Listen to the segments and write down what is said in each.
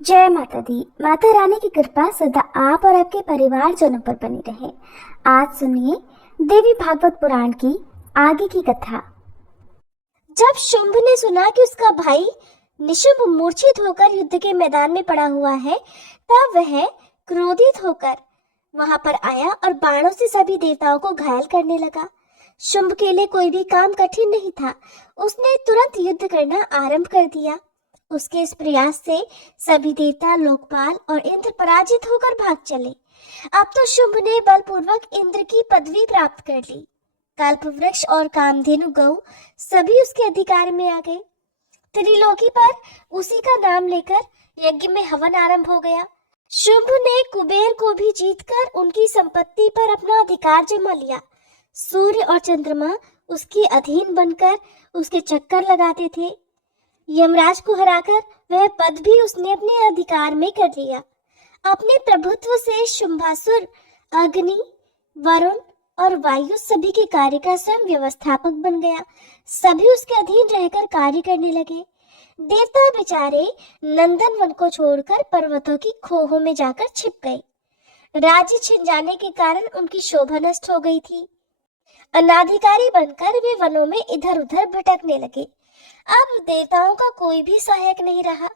जय माता दी। माता रानी की कृपा सदा आप और आपके परिवार जनों पर बनी रहे। आज सुनिए देवी भागवत पुराण की आगे की कथा। जब शुंभ ने सुना कि उसका भाई निशुंभ मूर्छित होकर युद्ध के मैदान में पड़ा हुआ है, तब वह क्रोधित होकर वहां पर आया और बाणों से सभी देवताओं को घायल करने लगा। शुंभ के लिए कोई भी काम कठिन नहीं था। उसने तुरंत युद्ध करना आरंभ कर दिया। उसके इस प्रयास से सभी देवता, लोकपाल और इंद्र पराजित होकर भाग चले। अब तो शुंभ ने बलपूर्वक इंद्र की पदवी प्राप्त कर ली। कल्प वृक्ष और कामधेनु गौ सभी उसके अधिकार में आ गए। त्रिलोकी पर उसी का नाम लेकर यज्ञ में हवन आरंभ हो गया। शुंभ ने कुबेर को भी जीतकर उनकी संपत्ति पर अपना अधिकार जमा लिया। सूर्य और चंद्रमा उसके अधीन बनकर उसके चक्कर लगाते थे। यमराज को हराकर वह पद भी उसने अपने अधिकार में कर लिया। अपने प्रभुत्व से शुंभासुर अग्नि, वरुण और वायु सभी के कार्य का स्वयं व्यवस्थापक बन गया। सभी उसके अधीन रहकर कार्य करने लगे। देवता बेचारे नंदन वन को छोड़कर पर्वतों की खोहों में जाकर छिप गए। राज्य छिन जाने के कारण उनकी शोभा नष्ट हो गई थी। अनाधिकारी बनकर वे वनों में इधर उधर भटकने लगे। अब देवताओं का कोई भी सहायक नहीं रहा।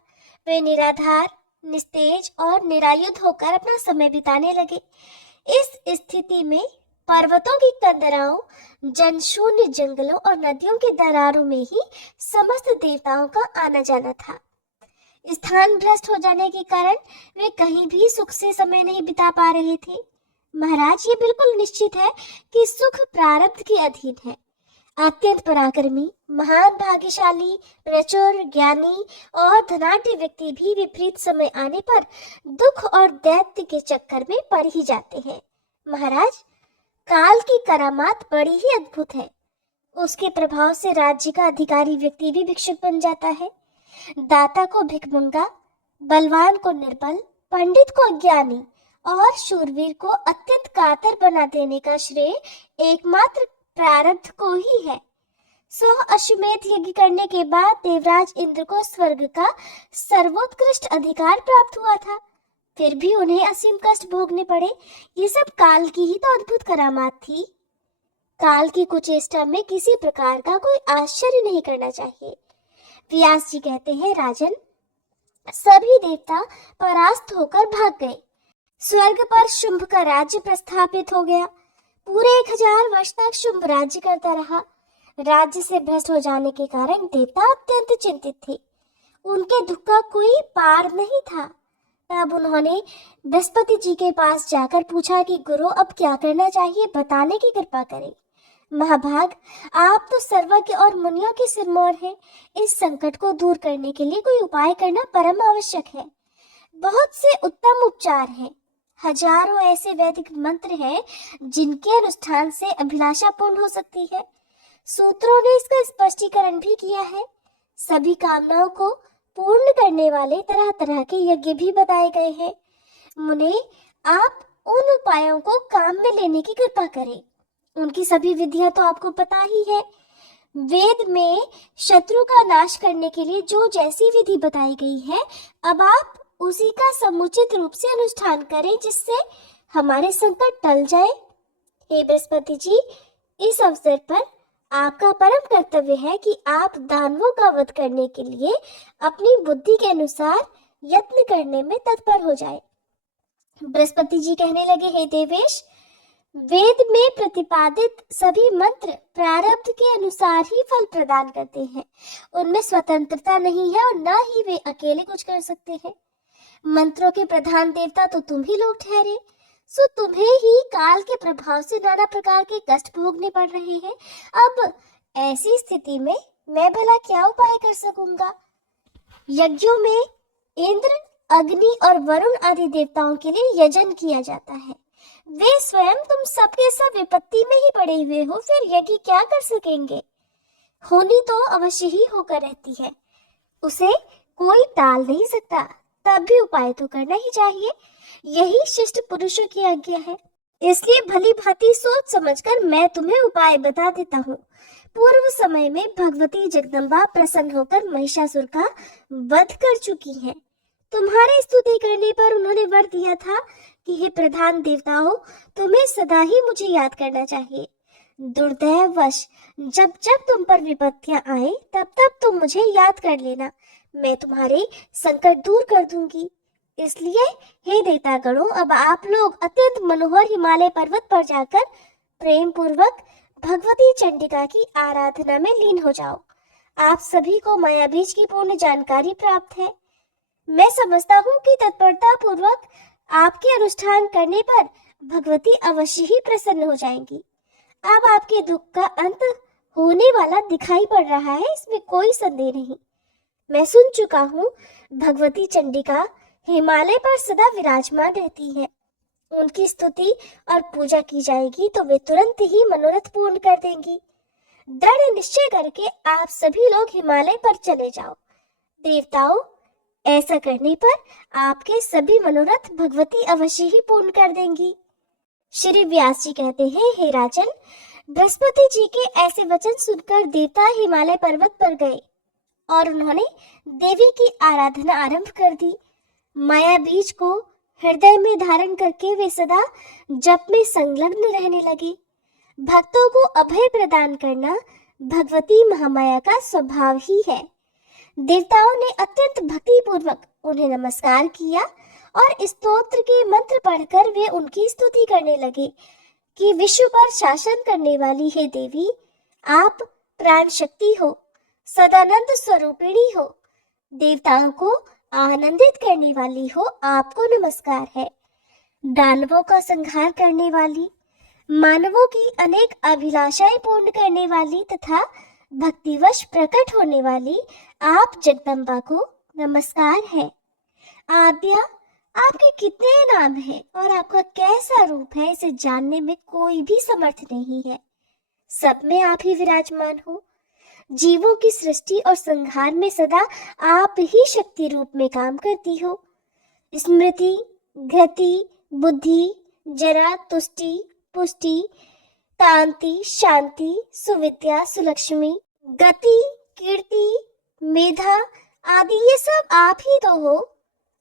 वे निराधार, निस्तेज और निरायुध होकर अपना समय बिताने लगे। इस स्थिति में पर्वतों की कंदराओं, जनशून्य जंगलों और नदियों के दरारों में ही समस्त देवताओं का आना जाना था। स्थान भ्रष्ट हो जाने के कारण वे कहीं भी सुख से समय नहीं बिता पा रहे थे। महाराज, ये बिल्कुल निश्चित है कि सुख प्रारब्ध के अधीन है। अत्यंत पराक्रमी, महान भाग्यशाली, प्रचुर ज्ञानी और धनाढ्य व्यक्ति भी विपरीत समय आने पर दुख और दैत्य के चक्कर में पड़ ही जाते हैं। महाराज, काल की करामात बड़ी ही अद्भुत है। उसके प्रभाव से राज्य का अधिकारी व्यक्ति भी भिक्षुक बन जाता है। दाता को भिखमंगा, बलवान को निर्बल, पंडित को अज्ञानी और शूरवीर को अत्यंत कातर बना देने का श्रेय एकमात्र प्रारब्ध को ही है। 100 अश्वमेध यज्ञ करने के बाद देवराज इंद्र को स्वर्ग का सर्वोत्कृष्ट अधिकार प्राप्त हुआ था, फिर भी उन्हें असीम कष्ट भोगने पड़े। ये सब काल की ही तो अद्भुत करामात थी। काल की कुचेष्टा में किसी प्रकार का कोई आश्चर्य नहीं करना चाहिए। व्यास जी कहते हैं, राजन, सभी देवता परास्त होकर भाग गए। स्वर्ग पर शुंभ का राज्य प्रस्थापित हो गया। पूरे 1000 वर्ष तक शुंभ राज्य करता रहा। राज्य से भ्रष्ट हो जाने के कारण देवता अत्यंत चिंतित थे। उनके दुख का कोई पार नहीं था। तब उन्होंने बृहस्पति जी के पास जाकर पूछा कि गुरु, अब क्या करना चाहिए, बताने की कृपा करें। महाभाग, आप तो सर्वज्ञ और मुनियों के सिरमौर हैं। इस संकट को दूर करने के लिए कोई उपाय करना परम आवश्यक है। बहुत से उत्तम उपचार हैं। हजारों ऐसे वैदिक मंत्र हैं जिनके अनुष्ठान से अभिलाषा पूर्ण हो सकती है। सूत्रों ने इसका स्पष्टीकरण भी किया है। सभी कामनाओं को पूर्ण करने वाले तरह तरह के यज्ञ भी बताए गए हैं। मुने, आप उन उपायों को काम में लेने की कृपा करें। उनकी सभी विधियां तो आपको पता ही है। वेद में शत्रु का नाश करने के लिए जो जैसी विधि बताई गई है, अब आप उसी का समुचित रूप से अनुष्ठान करें, जिससे हमारे संकट टल जाए। हे बृहस्पति जी, इस अवसर पर आपका परम कर्तव्य है कि आप दानवों का वध करने के लिए अपनी बुद्धि के अनुसार यत्न करने में तत्पर हो जाए। बृहस्पति जी कहने लगे, हे देवेश, वेद में प्रतिपादित सभी मंत्र प्रारब्ध के अनुसार ही फल प्रदान करते हैं। उनमें स्वतंत्रता नहीं है और न ही वे अकेले कुछ कर सकते हैं। मंत्रों के प्रधान देवता तो तुम ही लोग ठहरे, सो तुम्हें ही काल के प्रभाव से नाना प्रकार के कष्ट भोगने पड़ रहे हैं। अब ऐसी स्थिति में मैं भला क्या उपाय कर सकूंगा? यज्ञों में इंद्र, अग्नि और वरुण आदि देवताओं के लिए यजन किया जाता है। वे स्वयं तुम सबके सब विपत्ति में ही पड़े हुए हो, फिर यज्ञ क्या कर सकेंगे? होनी तो अवश्य ही होकर रहती है, उसे कोई टाल नहीं सकता। तब भी उपाय तो करना ही चाहिए। यही शिष्ट पुरुषों की आज्ञा है। इसलिए भली भांति सोच समझकर मैं तुम्हें उपाय बता देता हूँ। पूर्व समय में भगवती जगदम्बा प्रसन्न होकर महिषासुर का वध कर चुकी हैं। तुम्हारी स्तुति करने पर उन्होंने वर दिया था कि हे प्रधान देवताओं, तुम्हें सदा ही मुझे याद करना चाहिए। दुर्दैववश जब जब तुम पर विपत्तियां आए तब तब तुम मुझे याद कर लेना, मैं तुम्हारे संकट दूर कर दूंगी। इसलिए हे देवतागणों, अब आप लोग अत्यंत मनोहर हिमालय पर्वत पर जाकर प्रेम पूर्वक भगवती चंडिका की आराधना में लीन हो जाओ। आप सभी को माया बीज की पूर्ण जानकारी प्राप्त है। मैं समझता हूँ कि तत्परता पूर्वक आपके अनुष्ठान करने पर भगवती अवश्य ही प्रसन्न हो जाएंगी। अब आपके दुख का अंत होने वाला दिखाई पड़ रहा है, इसमें कोई संदेह नहीं। मैं सुन चुका हूँ भगवती चंडिका हिमालय पर सदा विराजमान रहती है। उनकी स्तुति और पूजा की जाएगी तो वे तुरंत ही मनोरथ पूर्ण कर देंगी। दृढ़ निश्चय करके आप सभी लोग हिमालय पर चले जाओ। देवताओं, ऐसा करने पर आपके सभी मनोरथ भगवती अवश्य ही पूर्ण कर देंगी। श्री व्यास जी कहते हैं, हे राजन, बृहस्पति जी के ऐसे वचन सुनकर देवता हिमालय पर्वत पर गए और उन्होंने देवी की आराधना आरंभ कर दी। माया बीज को हृदय में धारण करके वे सदा जप में संलग्न रहने लगे। भक्तों को अभय प्रदान करना भगवती महामाया का स्वभाव ही है। देवताओं ने अत्यंत भक्ति पूर्वक उन्हें नमस्कार किया और स्तोत्र के मंत्र पढ़कर वे उनकी स्तुति करने लगे कि विश्व पर शासन करने वाली हे देवी, आप प्राण शक्ति हो, सदानंद स्वरूपिणी हो, देवताओं को आनंदित करने वाली हो, आपको नमस्कार है। दानवों का संहार करने वाली, मानवों की अनेक अभिलाषाएं पूर्ण करने वाली तथा भक्तिवश प्रकट होने वाली आप जगदम्बा को नमस्कार है। आद्या, आपके कितने नाम हैं और आपका कैसा रूप है, इसे जानने में कोई भी समर्थ नहीं है। सब में आप ही विराजमान हो। जीवों की सृष्टि और संहार में सदा आप ही शक्ति रूप में काम करती हो। स्मृति, गति, बुद्धि, जरा, तुष्टि, पुष्टि, कांति, शांति, सुविद्या, सुलक्ष्मी, गति, कीर्ति, मेधा आदि ये सब आप ही तो हो।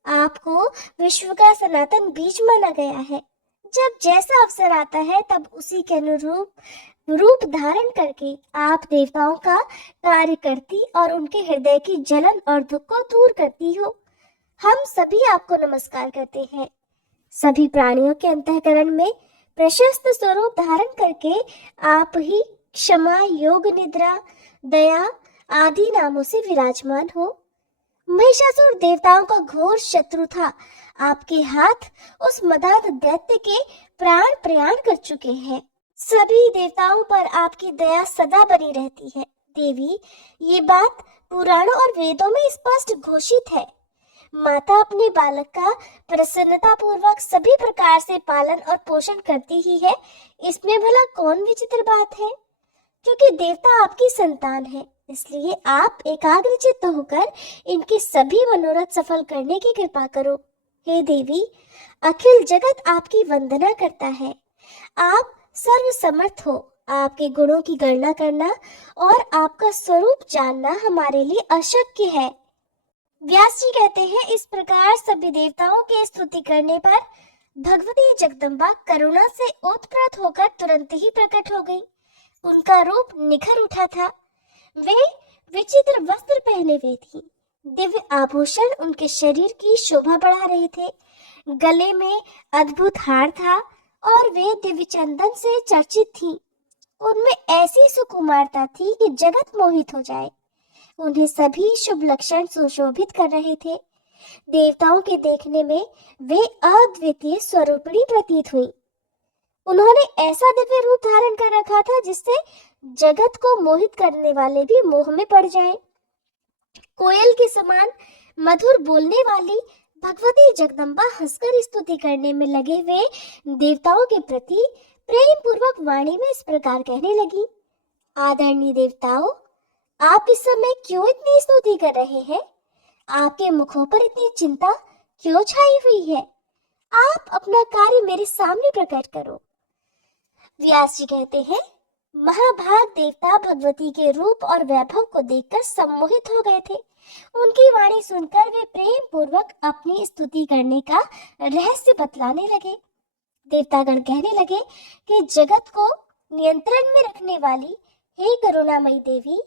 आपको विश्व का सनातन बीज माना गया है। जब जैसा अवसर आता है तब उसी के अनुरूप रूप धारण करके आप देवताओं का कार्य करती और उनके हृदय की जलन और दुख को दूर करती हो। हम सभी आपको नमस्कार करते हैं। सभी प्राणियों के अंतःकरण में प्रशस्त स्वरूप धारण करके आप ही क्षमा, योग निद्रा, दया आदि नामों से विराजमान हो। महिषासुर देवताओं का घोर शत्रु था। आपके हाथ उस मदाद दैत्य के प्राण प्रयाण कर चुके हैं। सभी देवताओं पर आपकी दया सदा बनी रहती है। देवी, ये बात पुराणों और वेदों में स्पष्ट घोषित है। माता अपने बालक का प्रसन्नता पूर्वक सभी प्रकार से पालन और पोषण करती ही है, इसमें भला कौन विचित्र बात है। क्योंकि देवता आपकी संतान है, इसलिए आप एकाग्रचित्त होकर इनके सभी मनोरथ सफल करने की कृपा करो। हे देवी, अखिल जगत आपकी वंदना करता है। आप सर्व समर्थ हो। आपके गुणों की गणना करना और आपका स्वरूप जानना हमारे लिए अशक्य है। व्यास जी कहते हैं, इस प्रकार सभी देवताओं के स्तुति करने पर भगवती जगदम्बा करुणा से ओतप्रोत होकर तुरंत ही प्रकट हो गई। उनका रूप निखर उठा था। वे विचित्र वस्त्र पहने हुए थी। दिव्य आभूषण उनके शरीर की शोभा बढ़ा रहे थे। गले में अद्भुत हार था और वे दिव्य चंदन से चर्चित थी। उनमें ऐसी सुकुमारता थी कि जगत मोहित हो जाए। उन्हें सभी शुभ लक्षण सुशोभित कर रहे थे। देवताओं के देखने में वे अद्वितीय स्वरूपिणी प्रतीत हुई। उन्होंने ऐसा दिव्य रूप धारण कर रखा था जिससे जगत को मोहित करने वाले भी मोह में पड़ जाएं। कोयल के समान मधुर बोलने वाली भगवती जगदम्बा हंसकर स्तुति करने में लगे हुए देवताओं के प्रति प्रेम पूर्वक वाणी में इस प्रकार कहने लगी, आदरणीय देवताओं, आप इस समय क्यों इतनी स्तुति कर रहे हैं? आपके मुखों पर इतनी चिंता क्यों छाई हुई है? आप अपना कार्य मेरे सामने प्रकट करो। व्यास जी कहते हैं, महाभाग देवता भगवती के रूप और वैभव को देखकर सम्मोहित हो गए थे। उनकी वाणी सुनकर वे प्रेम पूर्वक अपनी स्तुति करने का रहस्य बतलाने लगे। देवतागण कहने लगे कि जगत को नियंत्रण में रखने वाली हे करुणामयी देवी,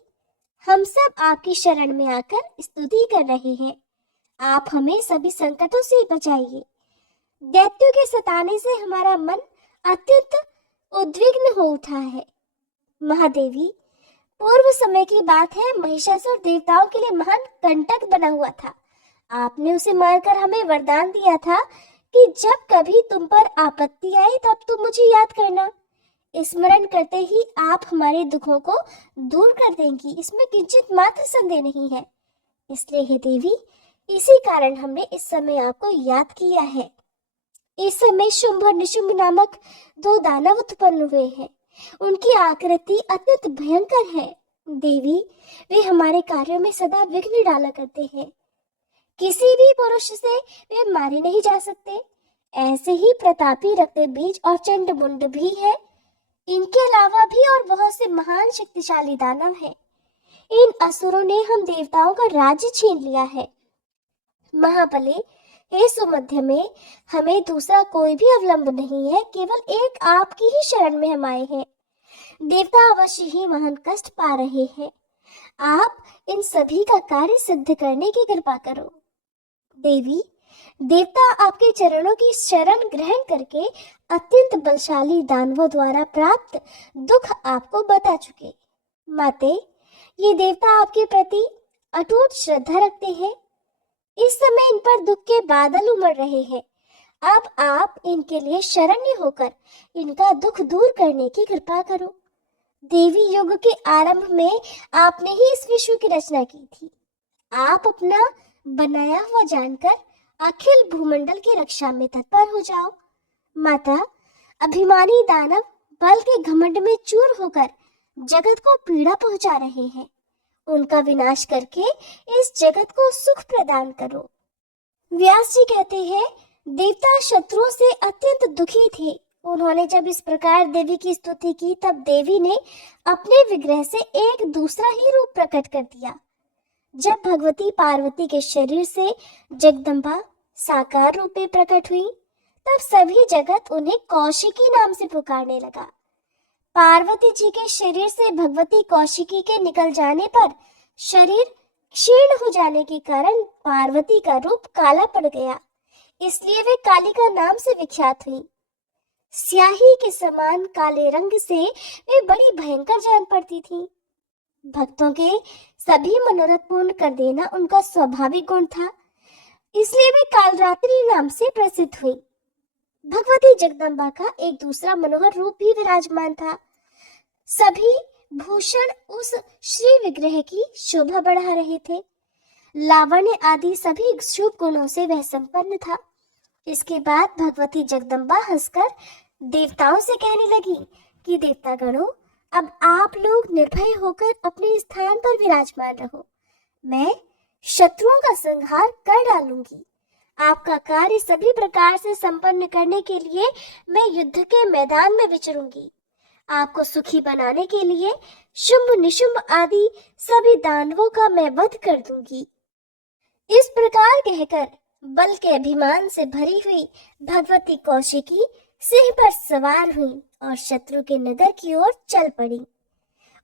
हम सब आपकी शरण में आकर स्तुति कर रहे हैं। आप हमें सभी संकटों से बचाइए। दैत्यों के सताने से हमारा मन अत्यंत उद्विग्न हो उठा है। महादेवी, पूर्व समय की बात है, महिषासुर देवताओं के लिए महान कंटक बना हुआ था। आपने उसे मारकर हमें वरदान दिया था कि जब कभी तुम पर आपत्ति आए तब तुम मुझे याद करना। स्मरण करते ही आप हमारे दुखों को दूर कर देंगी, इसमें किंचित मात्र संदेह नहीं है। इसलिए हे देवी, इसी कारण हमने इस समय आपको याद किया है। इस समय शुंभ और निशुंभ नामक दो दानव उत्पन्न हुए हैं। उनकी आकृति अत्यंत भयंकर है। देवी, वे हमारे कार्यों में सदा विघ्न डाला करते हैं। किसी भी पुरुष से वे मारे नहीं जा सकते। ऐसे ही प्रतापी रक्तबीज और चंडमुंड भी है। इनके अलावा भी और बहुत से महान शक्तिशाली दानव हैं। इन असुरों ने हम देवताओं का राज्य छीन लिया है। महाबले, हे सुमध्य में, हमें दूसरा कोई भी अवलंब नहीं है, केवल एक आपकी ही शरण में हम आए हैं। देवता अवश्य ही महान कष्ट पा रहे हैं। आप इन सभी का कार्य सिद्ध करने की कृपा करो। देवी, देवता आपके चरणों की शरण ग्रहण करके अत्यंत बलशाली दानवों द्वारा प्राप्त दुख आपको बता चुके। माते, ये देवता आपके प्रति अटूट श्रद्धा रखते हैं। इस समय इन पर दुख के बादल उमड़ रहे हैं। अब आप इनके लिए शरण्य होकर इनका दुख दूर करने की कृपा करो। देवी, युग के आरंभ में आपने ही इस विश्व की रचना की थी। आप अपना बनाया हुआ जानकर अखिल भूमंडल की रक्षा में तत्पर हो जाओ। माता, अभिमानी दानव बल के घमंड में चूर होकर जगत को पीड़ा पहुंचा रहे हैं। उनका विनाश करके इस जगत को सुख प्रदान करो। व्यास जी कहते हैं, देवता शत्रुओं से अत्यंत दुखी थे। उन्होंने जब इस प्रकार देवी की स्तुति की तब देवी ने अपने विग्रह से एक दूसरा ही रूप प्रकट कर दिया। जब भगवती पार्वती के शरीर से जगदम्बा साकार रूप में प्रकट हुई तब सभी जगत उन्हें कौशिकी नाम से पुकारने लगा। पार्वती जी के शरीर से भगवती कौशिकी के निकल जाने पर शरीर क्षीण हो जाने के कारण पार्वती का रूप काला पड़ गया, इसलिए वे कालिका नाम से विख्यात हुई। स्याही के समान काले रंग से वे बड़ी भयंकर जान पड़ती थी। भक्तों के सभी मनोरथ पूर्ण कर देना उनका स्वाभाविक गुण था, इसलिए वे कालरात्रि नाम से प्रसिद्ध हुई। भगवती जगदम्बा का एक दूसरा मनोहर रूप भी विराजमान था। सभी भूषण उस श्री विग्रह की शोभा बढ़ा रहे थे। लावण्य आदि सभी शुभ गुणों से वह संपन्न था। इसके बाद भगवती जगदम्बा हंसकर देवताओं से कहने लगी कि देवतागणों, अब आप लोग निर्भय होकर अपने स्थान पर विराजमान रहो। मैं शत्रुओं का संहार कर डालूंगी। आपका कार्य सभी प्रकार से संपन्न करने के लिए मैं युद्ध के मैदान में विचरूंगी। आपको सुखी बनाने के लिए शुंभ निशुंभ आदि सभी दानवों का मैं वध कर दूंगी। इस प्रकार कहकर बल के अभिमान से भरी हुई भगवती कौशिकी सिंह पर सवार हुई और शत्रु के नगर की ओर चल पड़ी।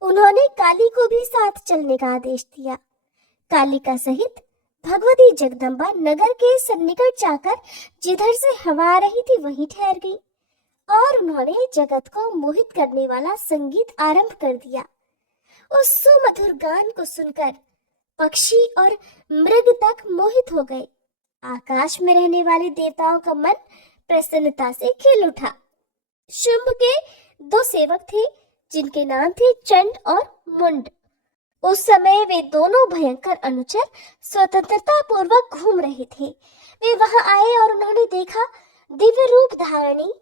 उन्होंने काली को भी साथ चलने का आदेश दिया। कालिका सहित भगवती जगदम्बा नगर के सन्निकट जाकर जिधर से हवा आ रही थी वहीं ठहर गई और उन्होंने जगत को मोहित करने वाला संगीत आरंभ कर दिया। उस सुमधुर गान को सुनकर पक्षी और मृग तक मोहित हो गए। आकाश में रहने वाले देवताओं का मन प्रसन्नता से खिल उठा। शुंभ के दो सेवक थे जिनके नाम थे चंड और मुंड। उस समय वे दोनों भयंकर अनुचर स्वतंत्रता पूर्वक घूम रहे थे। वे वहां आए और उन्होंने देखा दिव्य रूप धारणी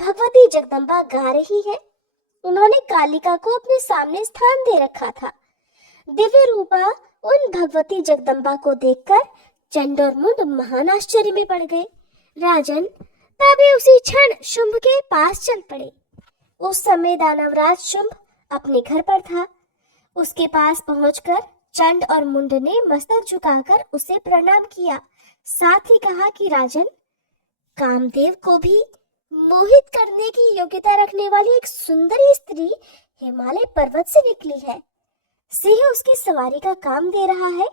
भगवती जगदम्बा गा रही है। उन्होंने कालिका को अपने सामने स्थान दे रखा था। दिव्य रूपा उन भगवती जगदम्बा को देखकर चंड और मुंड महान आश्चर्य में पड़ गए। राजन, तभी उसी क्षण शुंभ के पास चल पड़े। उस समय दानवराज शुंभ अपने घर पर था। उसके पास पहुंचकर चंड और मुंड ने मस्तक झुकाकर उसे प्रणाम किया, साथ ही कहा कि राजन, कामदेव को भी मोहित करने की योग्यता रखने वाली एक सुंदर स्त्री हिमालय पर्वत से निकली है। सिंह उसकी सवारी का काम दे रहा है,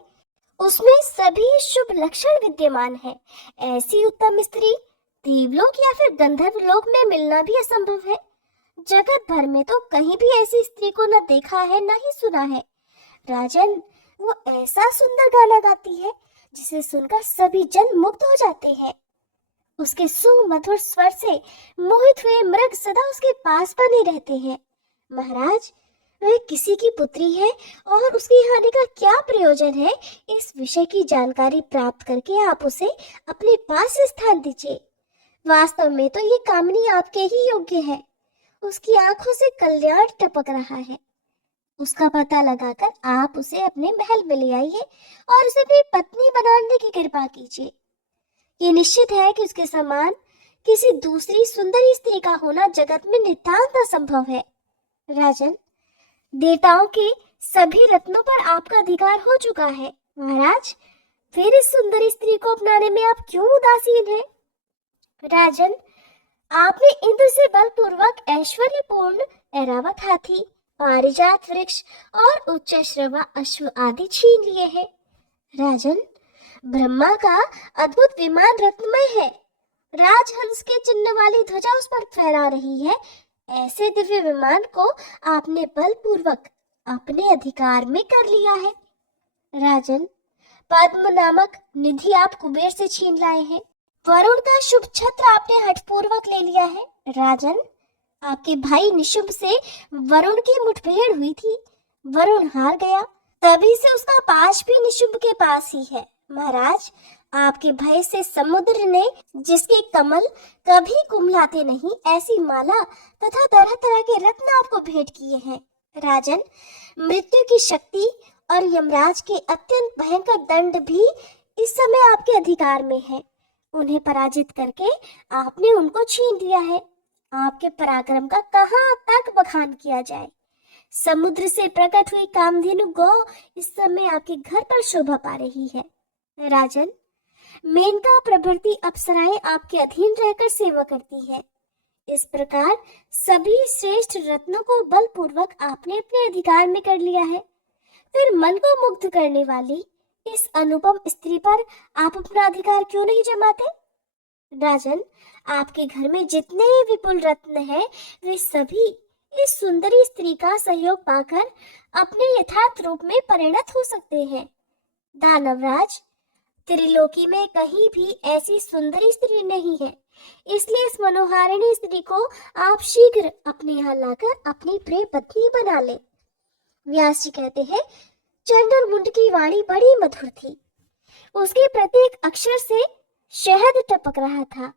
उसमें सभी शुभ लक्षण विद्यमान है। ऐसी उत्तम स्त्री देवलोक या फिर गंधर्व लोक में मिलना भी असंभव है। जगत भर में तो कहीं भी ऐसी स्त्री को न देखा है न ही सुना है। राजन, वो ऐसा सुंदर गाना गाती है जिसे सुनकर सभी जन मुग्ध हो जाते हैं। उसके सुमधुर स्वर से मोहित हुए मृग सदा उसके पास बने रहते हैं। महाराज, वह किसी की पुत्री है और उसकी हानि का क्या प्रयोजन है, इस विषय की जानकारी प्राप्त करके आप उसे अपने पास स्थान दीजिए। वास्तव में तो ये कामनी आपके ही योग्य है। उसकी आंखों से कल्याण टपक रहा है। उसका पता लगाकर आप उसे अपने महल में ले आइए और उसे अपनी पत्नी बनाने की कृपा कीजिए। ये निश्चित है कि उसके समान किसी दूसरी सुंदर स्त्री का होना जगत में नितांत असंभव है। राजन, देवताओं के सभी रत्नों पर आपका अधिकार हो चुका है। महाराज, फिर इस सुंदर स्त्री को अपनाने में आप क्यों उदासीन हैं? राजन, आपने इंद्र से बलपूर्वक ऐश्वर्यपूर्ण ऐरावत हाथी, पारिजात वृक्ष और उच्च श्रवा अश्व आदि छीन लिए हैं। राजन, ब्रह्मा का अद्भुत विमान रत्नमय है। राजहंस के चिन्ह वाली ध्वजा उस पर फहरा रही है। ऐसे दिव्य विमान को आपने बलपूर्वक अपने अधिकार में कर लिया है। राजन, पद्म नामक निधि आप कुबेर से छीन लाए हैं। वरुण का शुभ छत्र आपने हठपूर्वक ले लिया है। राजन, आपके भाई निशुंभ से वरुण की मुठभेड़ हुई थी। वरुण हार गया, तभी से उसका पाश भी निशुंभ के पास ही है। महाराज, आपके भय से समुद्र ने, जिसके कमल कभी कुमलाते नहीं, ऐसी माला तथा तरह तरह के रत्न आपको भेंट किए हैं। राजन, मृत्यु की शक्ति और यमराज के अत्यंत भयंकर दंड भी इस समय आपके अधिकार में है। उन्हें पराजित करके आपने उनको छीन लिया है। आपके पराक्रम का कहाँ तक बखान किया जाए। समुद्र से प्रकट हुई कामधेनु गौ इस समय आपके घर पर शोभा पा रही है। राजन, मेनका प्रभृति अप्सराएं आपके अधीन रहकर सेवा करती है। इस प्रकार सभी श्रेष्ठ रत्नों को बलपूर्वक आपने अपने अधिकार में कर लिया है। फिर मन को मुग्ध करने वाली इस अनुपम स्त्री पर आप अपना अधिकार क्यों नहीं जमाते? राजन, आपके घर में जितने विपुल रत्न हैं, वे सभी इस सुंदरी स्त्री का सहयोग पाकर अपने यथार्थ रूप में परिणत हो सकते हैं। दानवराज, त्रिलोकी में कहीं भी ऐसी सुंदरी स्त्री नहीं है, इसलिए इस मनोहारिणी स्त्री को आप शीघ्र अपने यहाँ लाकर अपनी प्रिय पत्नी बना ले। व्यास जी कहते हैं, चंड और मुंड की वाणी बड़ी मधुर थी। उसके प्रत्येक अक्षर से शहद टपक रहा था।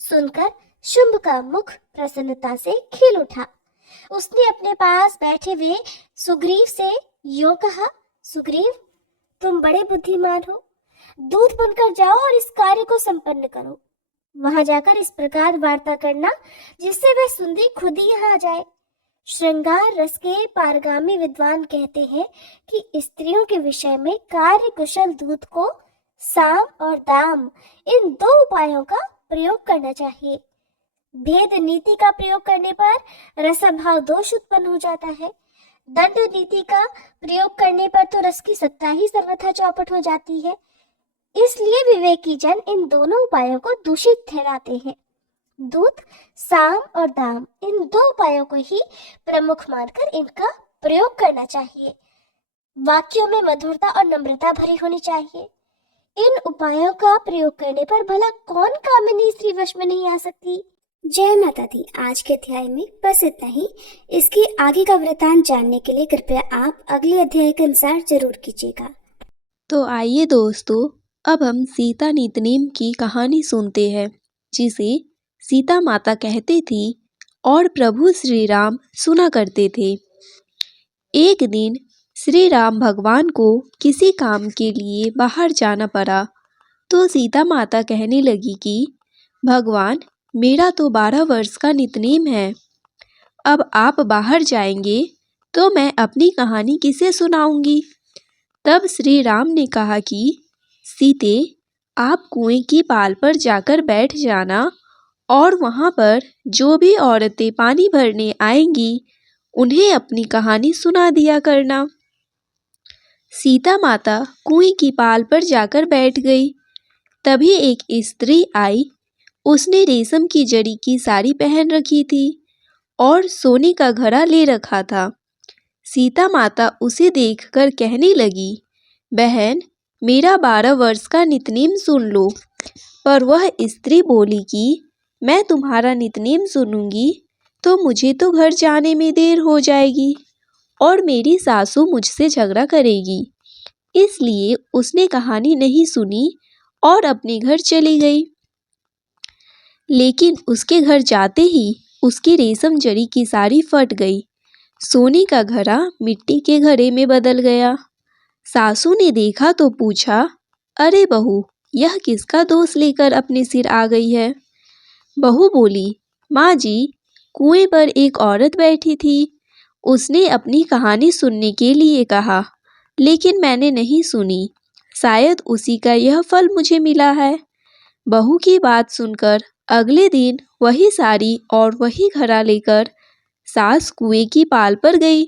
सुनकर शुंभ का मुख प्रसन्नता से खिल उठा। उसने अपने पास बैठे हुए सुग्रीव से यूं कहा, सुग्रीव, तुम बड़े बुद्धिमान हो, दूत बनकर जाओ और इस कार्य को संपन्न करो। वहां जाकर इस प्रकार वार्ता करना जिससे वह सुंदरी खुद ही यहाँ आ जाए। श्रृंगार रस के पारगामी विद्वान कहते हैं कि स्त्रियों के विषय में कार्य कुशल दूत को साम और दाम, इन दो उपायों का प्रयोग करना चाहिए। भेद नीति का प्रयोग करने पर रसभाव दोष उत्पन्न हो जाता है। दंड नीति का प्रयोग करने पर तो रस की सत्ता ही सर्वथा चौपट हो जाती है। इसलिए विवेकी जन इन दोनों उपायों को दूषित ठहराते हैं। दूत, साम और दाम, इन दो उपायों को ही प्रमुख मानकर इनका प्रयोग करना चाहिए। वाक्यों में मधुरता और नम्रता भरी होनी चाहिए। इन उपायों का प्रयोग करने पर भला कौन कामिनी स्त्री वश में नहीं आ सकती। जय माता दी। आज के अध्याय में बस इतना ही। इसके आगे का वृतांत जानने के लिए कृपया आप अगले अध्याय के अनुसार जरूर कीजिएगा। तो आइए दोस्तों, अब हम सीता नितनेम की कहानी सुनते हैं, जिसे सीता माता कहती थी और प्रभु श्री राम सुना करते थे। एक दिन श्री राम भगवान को किसी काम के लिए बाहर जाना पड़ा, तो सीता माता कहने लगी कि भगवान, मेरा तो 12 वर्ष का नितनेम है। अब आप बाहर जाएंगे तो मैं अपनी कहानी किसे सुनाऊंगी। तब श्री राम ने कहा कि सीते, आप कुएं की पाल पर जाकर बैठ जाना और वहां पर जो भी औरतें पानी भरने आएंगी उन्हें अपनी कहानी सुना दिया करना। सीता माता कुएं की पाल पर जाकर बैठ गई। तभी एक स्त्री आई। उसने रेशम की जड़ी की साड़ी पहन रखी थी और सोने का घड़ा ले रखा था। सीता माता उसे देखकर कहने लगी, बहन, मेरा 12 वर्ष का नितनेम सुन लो। पर वह स्त्री बोली कि मैं तुम्हारा नितनेम सुनूंगी तो मुझे तो घर जाने में देर हो जाएगी और मेरी सासू मुझसे झगड़ा करेगी। इसलिए उसने कहानी नहीं सुनी और अपने घर चली गई। लेकिन उसके घर जाते ही उसकी रेशम जड़ी की साड़ी फट गई। सोने का घड़ा मिट्टी के घड़े में बदल गया। सासू ने देखा तो पूछा, अरे बहू, यह किसका दोष लेकर अपने सिर आ गई है? बहू बोली, माँ जी, कुएं पर एक औरत बैठी थी। उसने अपनी कहानी सुनने के लिए कहा, लेकिन मैंने नहीं सुनी। शायद उसी का यह फल मुझे मिला है। बहू की बात सुनकर अगले दिन वही साड़ी और वही घड़ा लेकर सास कुएं की पाल पर गई।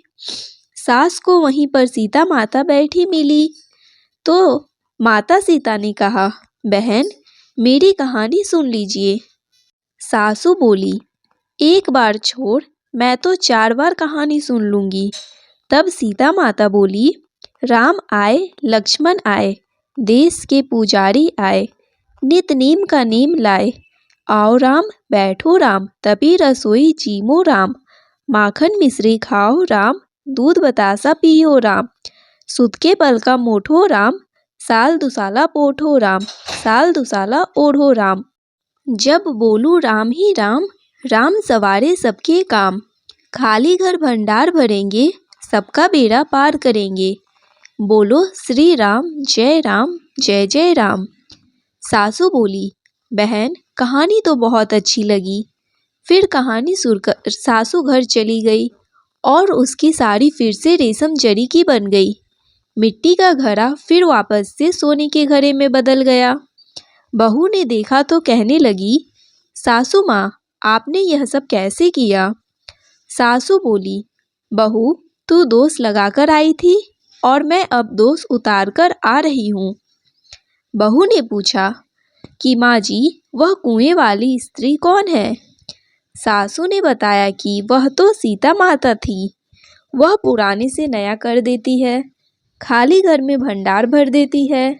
सास को वहीं पर सीता माता बैठी मिली तो माता सीता ने कहा, बहन, मेरी कहानी सुन लीजिए। सासू बोली, एक बार छोड़, मैं तो 4 बार कहानी सुन लूंगी। तब सीता माता बोली, राम आए, लक्ष्मण आए, देश के पुजारी आए, नित नेम का नेम लाए। आओ राम, बैठो राम, तभी रसोई जीमो राम। माखन मिश्री खाओ राम, दूध बतासा पियो राम। सुत के पल का मोठो राम, साल दुसाला पोठो राम, साल दुसाला ओढ़ो राम। जब बोलूं राम ही राम, राम सवारे सबके काम। खाली घर भंडार भरेंगे, सबका बेड़ा पार करेंगे। बोलो श्री राम, जय राम, जय जय राम। सासू बोली, बहन, कहानी तो बहुत अच्छी लगी। फिर कहानी सुनकर सासू घर चली गई और उसकी साड़ी फिर से रेशम जरी की बन गई। मिट्टी का घड़ा फिर वापस से सोने के घड़े में बदल गया। बहू ने देखा तो कहने लगी, सासू माँ, आपने यह सब कैसे किया? सासू बोली, बहू, तू दोष लगाकर आई थी और मैं अब दोष उतार कर आ रही हूँ। बहू ने पूछा कि माँ जी, वह कुएं वाली स्त्री कौन है? सासू ने बताया कि वह तो सीता माता थी। वह पुराने से नया कर देती है, खाली घर में भंडार भर देती है।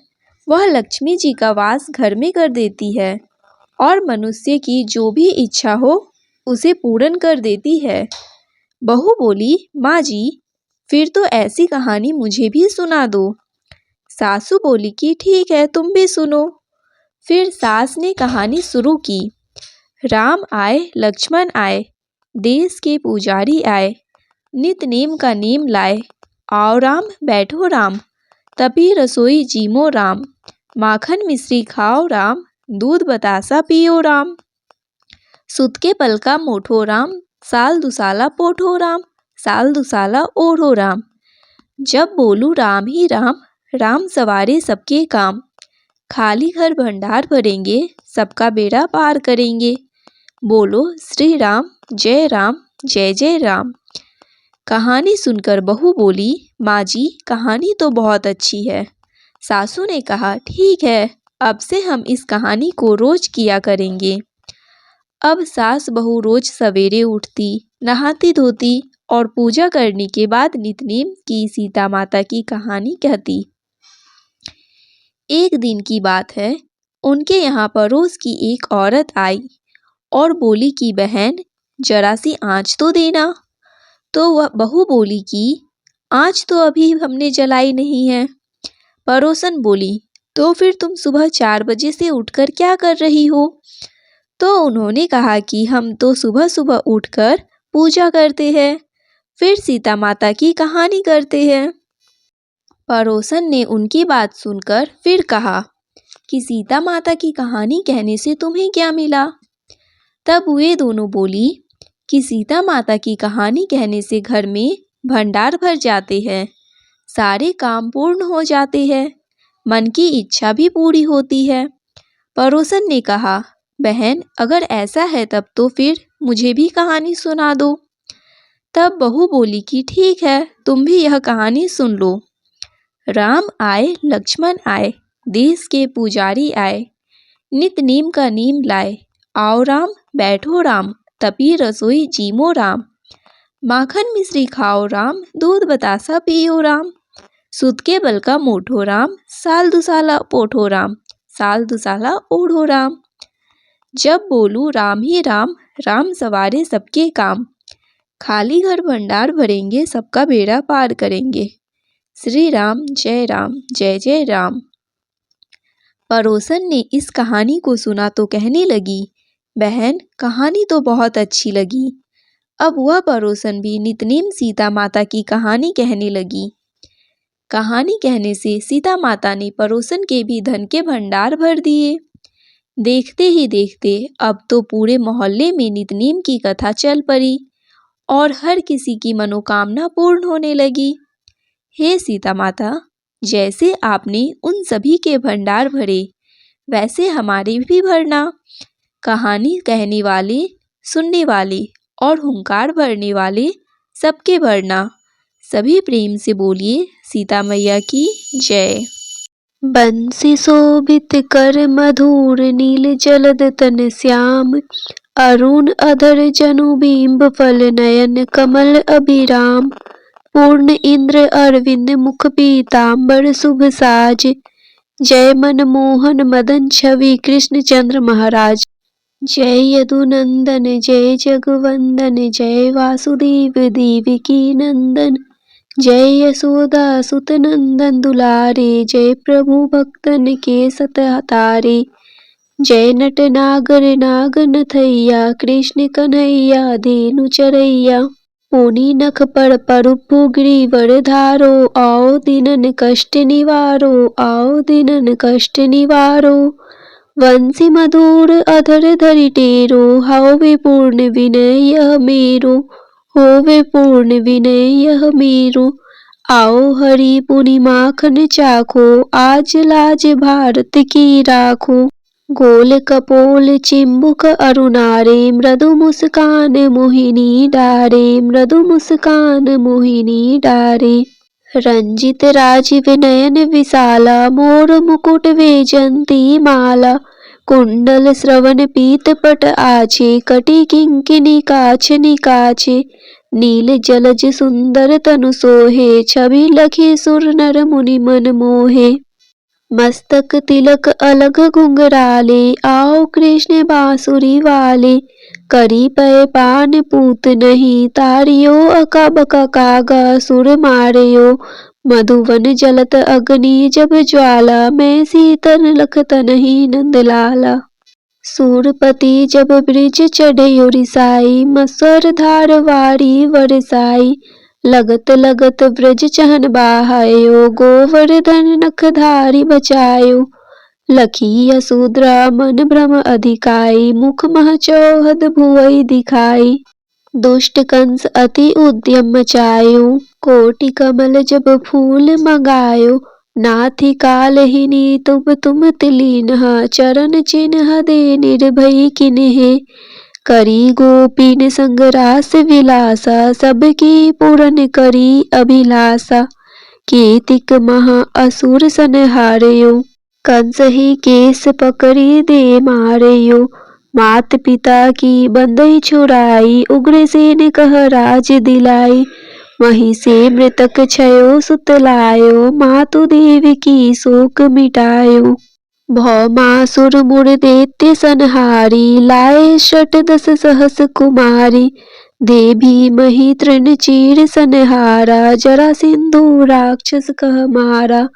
वह लक्ष्मी जी का वास घर में कर देती है और मनुष्य की जो भी इच्छा हो उसे पूर्ण कर देती है। बहू बोली, माँ जी, फिर तो ऐसी कहानी मुझे भी सुना दो। सासू बोली कि ठीक है, तुम भी सुनो। फिर सास ने कहानी शुरू की। राम आए, लक्ष्मण आए, देश के पुजारी आए, नित नेम का नेम लाए। आओ राम, बैठो राम, तभी रसोई जीमो राम। माखन मिश्री खाओ राम, दूध बतासा पियो राम। सुत के पल का मोठो राम, साल दुसाला पोठो राम, साल दुसाला ओढ़ो राम। जब बोलूं राम ही राम, राम सवारे सबके काम। खाली घर भंडार भरेंगे, सबका बेड़ा पार करेंगे। बोलो श्री राम, जय राम, जय जय राम। कहानी सुनकर बहू बोली, माँ जी, कहानी तो बहुत अच्छी है। सासू ने कहा, ठीक है, अब से हम इस कहानी को रोज किया करेंगे। अब सास बहू रोज सवेरे उठती, नहाती धोती और पूजा करने के बाद नितनेम की सीता माता की कहानी कहती। एक दिन की बात है, उनके यहाँ पड़ोस की एक औरत आई और बोली कि बहन, जरा सी आँच तो देना। तो वह बहू बोली कि आँच तो अभी हमने जलाई नहीं है। पड़ोसन बोली, तो फिर तुम सुबह 4 बजे से उठकर क्या कर रही हो? तो उन्होंने कहा कि हम तो सुबह सुबह उठकर पूजा करते हैं, फिर सीता माता की कहानी करते हैं। पड़ोसन ने उनकी बात सुनकर फिर कहा कि सीता माता की कहानी कहने से तुम्हें क्या मिला? तब वे दोनों बोली कि सीता माता की कहानी कहने से घर में भंडार भर जाते हैं, सारे काम पूर्ण हो जाते हैं, मन की इच्छा भी पूरी होती है। पड़ोसन ने कहा, बहन अगर ऐसा है तब तो फिर मुझे भी कहानी सुना दो। तब बहू बोली कि ठीक है, तुम भी यह कहानी सुन लो। राम आए लक्ष्मण आए, देश के पुजारी आए, नित नीम का नीम लाए, आओ राम बैठो राम, तपी रसोई जीमो राम, माखन मिश्री खाओ राम, दूध बतासा पियो राम, सुत के बल का मोठो राम, साल दुसाला पोठो राम, साल दुसाला ओढ़ो राम। जब बोलूं राम ही राम, राम सवारे सबके काम, खाली घर भंडार भरेंगे, सबका बेड़ा पार करेंगे। श्री राम जय जय राम। पड़ोसन ने इस कहानी को सुना तो कहने लगी, बहन कहानी तो बहुत अच्छी लगी। अब वह पड़ोसन भी नितनेम सीता माता की कहानी कहने लगी। कहानी कहने से सीता माता ने पड़ोसन के भी धन के भंडार भर दिए। देखते ही देखते अब तो पूरे मोहल्ले में नितनेम की कथा चल पड़ी और हर किसी की मनोकामना पूर्ण होने लगी। हे सीता माता, जैसे आपने उन सभी के भंडार भरे वैसे हमारे भी भरना। कहानी कहने वाले, सुनने वाले और हुंकार भरने वाले सबके भरना। सभी प्रेम से बोलिए सीता मैया की जय। बंसी शोभित कर मधुर नील जलद तन श्याम, अरुण अधर जनु बिंब फल नयन कमल अभिराम, पूर्ण इंद्र अरविंद मुख पीतांबर शुभ साज, जय मनमोहन मदन छवि कृष्ण चंद्र महाराज, जय यदुनंदन जय जगवंदन, जय वासुदेव देवकी नंदन, जय यशोदा सुत नंदन दुलारे, जय प्रभु भक्तन के सतहतारे, जय नट नागर नागन थैया, कृष्ण कन्हैया धेनु चरैया, पुनि नख पर परुपु गिरिवर धारो, आओ दिनन कष्ट निवारो, आओ दिनन कष्ट निवारो, वंशी मधुर अधर धरि टेरो, होवे पूर्ण विनय यह मेरो, होवे पूर्ण विनय यह मेरो, आओ हरि पुनि माखन चाखो, आज लाज भारत की राखो, गोल कपोल चिंबुक अरुणारे, मृदु मुस्कान मोहिनी डारे, मृदु मुस्कान मोहिनी डारे, रंजित राजीव नयन विशाला, मोर मुकुट वेजंती माला, कुंडल श्रवण पीत पट आछे, कटि किंकिनी काछ निकाछे, नील जलज सुंदर तनु सोहे, छवि लखी सुर नर मुनि मन मोहे, मस्तक तिलक अलग घुंघराले, आओ कृष्ण बांसुरी वाले, करी पय पान पूत नहीं, तारियो अकबक कागा सुर मारियो, मधुवन जलत अग्नि जब ज्वाला, मैं सीतन लखत नहीं नंदलाला, सूरपति जब ब्रिज चढ़यो रिसाई, मसर धार वारी वरसाई, लगत लगत ब्रज चहन बाहायो, गोवर्धन नख धारी बचायो, लखी यशोद्रा मन भ्रम अधिकाई, मुख मह चौहद भुवई दिखाई, दुष्ट कंस अति उद्यम मचायो, कोटि कमल जब फूल मंगायो, नाथि कालहिनी तुम तिलीनहा, चरण चिन्ह दे निर्भय किन्हे, करी गोपीन संग रास विलासा, सबकी पूरन करी अभिलाषा, कीतिक महा असुर संहारयो, कंस ही केस पकड़ी दे मारयो, मात पिता की बंदई छुड़ाई, उग्रसेन कह राज दिलाई, वहीं से मृतक छयो सुत लायो, मातु देव की शोक मिटायो, भौमासुर मुर दैत्य संहारी, लाए शत दस सहस कुमारी, देवी मही तृण चीर संहारा, जरा सिंधु राक्षस कह मारा,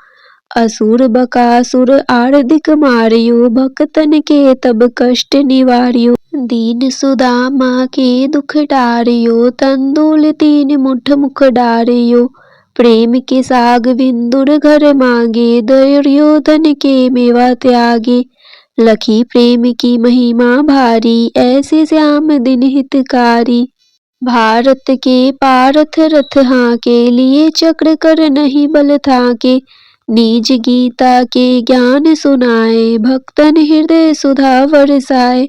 असुर बकासुर आर्दिक मारियो, भक्तन के तब कष्ट निवारियो, दीन सुदामा के दुख डारियो, तंदुल तीन मुठ मुख डारियो, प्रेम के साग विंदुर घर मांगे, दुर्योधन के मेवा त्यागे, लखी प्रेम की महिमा भारी, ऐसे श्याम दिन हितकारी, भारत के पारथ रथ हाँ के लिए चक्र कर नहीं बल था के। निज गीता के ज्ञान सुनाए भक्तन हृदय सुधा बरसाए।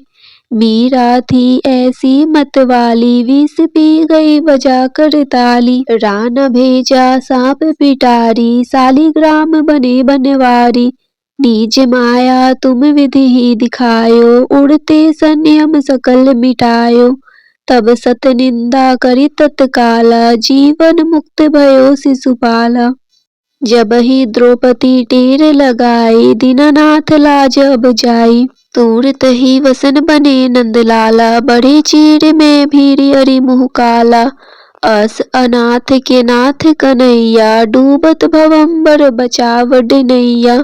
मीरा थी ऐसी मत वाली विष पी गई बजा कर ताली। रान भेजा सांप पिटारी सालिग्राम बने बनवारी। निज माया तुम विधि ही दिखायो उड़ते संयम सकल मिटायो। तब सत निंदा करी तत्काला जीवन मुक्त भयो शिशुपाला। जब ही द्रौपदी टेर लगाई दीनानाथ लाज अब जाई। तुरत ही वसन बने नंदलाला बड़े चीर में भीरी अरि मुँह काला। अस अनाथ के नाथ कन्हैया डूबत भवंबर बचावड नैया।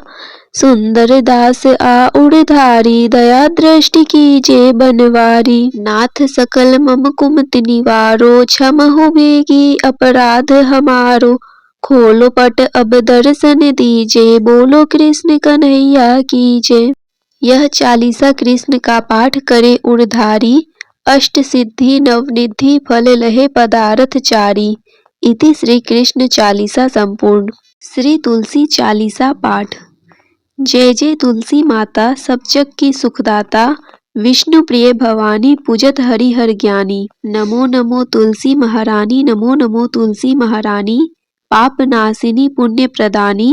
सुंदर दास आ उड़धारी दया दृष्टि कीजे बनवारी। नाथ सकल मम कुमति निवारो क्षम हो बेगी अपराध हमारो। खोलो पट अब दर्शन दीजे बोलो कृष्ण कन्हैया कीजे। यह चालीसा कृष्ण का पाठ करे उड़धारी। अष्ट सिद्धि नवनिधि फल लहे पदारथ चारी। इति श्री कृष्ण चालीसा संपूर्ण। श्री तुलसी चालीसा पाठ। जय जय तुलसी माता सब जग की सुखदाता। विष्णु प्रिय भवानी पूजत हरि हर ज्ञानी। नमो नमो तुलसी महारानी नमो नमो तुलसी महारानी। पाप नाशिनी पुण्य प्रदानी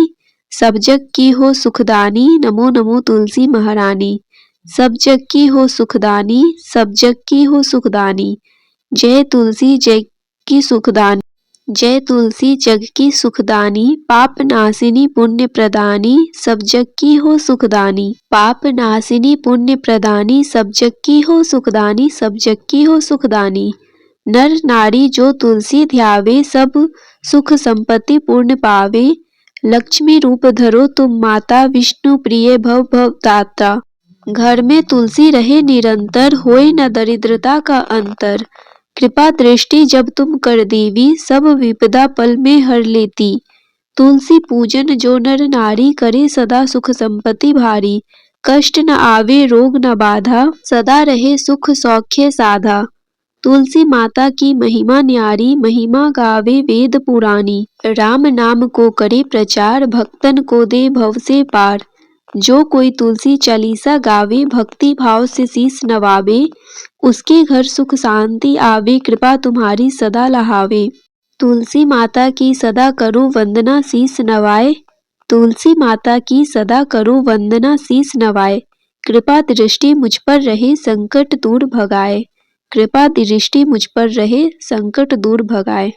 सब जग की हो सुखदानी। नमो नमो तुलसी महारानी सब जग की हो सुखदानी सब जग की हो सुखदानी। जय तुलसी जग की सुखदानी जय तुलसी जग की सुखदानी। पाप नाशिनी पुण्य प्रदानी सब जग की हो सुखदानी। पाप नाशिनी पुण्य प्रदानी सब जग की हो सुखदानी सब जग की हो सुखदानी। नर नारी जो तुलसी ध्यावे सब सुख संपत्ति पूर्ण पावे। लक्ष्मी रूप धरो तुम माता विष्णु प्रिय भव भवदाता। घर में तुलसी रहे निरंतर होए न दरिद्रता का अंतर। कृपा दृष्टि जब तुम कर देवी सब विपदा पल में हर लेती। तुलसी पूजन जो नर नारी करे सदा सुख संपत्ति भारी। कष्ट न आवे रोग न बाधा सदा रहे सुख सौख्य साधा। तुलसी माता की महिमा न्यारी महिमा गावे वेद पुरानी। राम नाम को करे प्रचार भक्तन को दे भव से पार। जो कोई तुलसी चालीसा गावे भक्ति भाव से शीस नवावे। उसके घर सुख शांति आवे कृपा तुम्हारी सदा लहावे। तुलसी माता की सदा करो वंदना शीस नवाए। तुलसी माता की सदा करो वंदना शीस नवाए। कृपा दृष्टि मुझ पर रहे संकट दूर भगाए। कृपा दृष्टि मुझ पर रहे संकट दूर भगाए।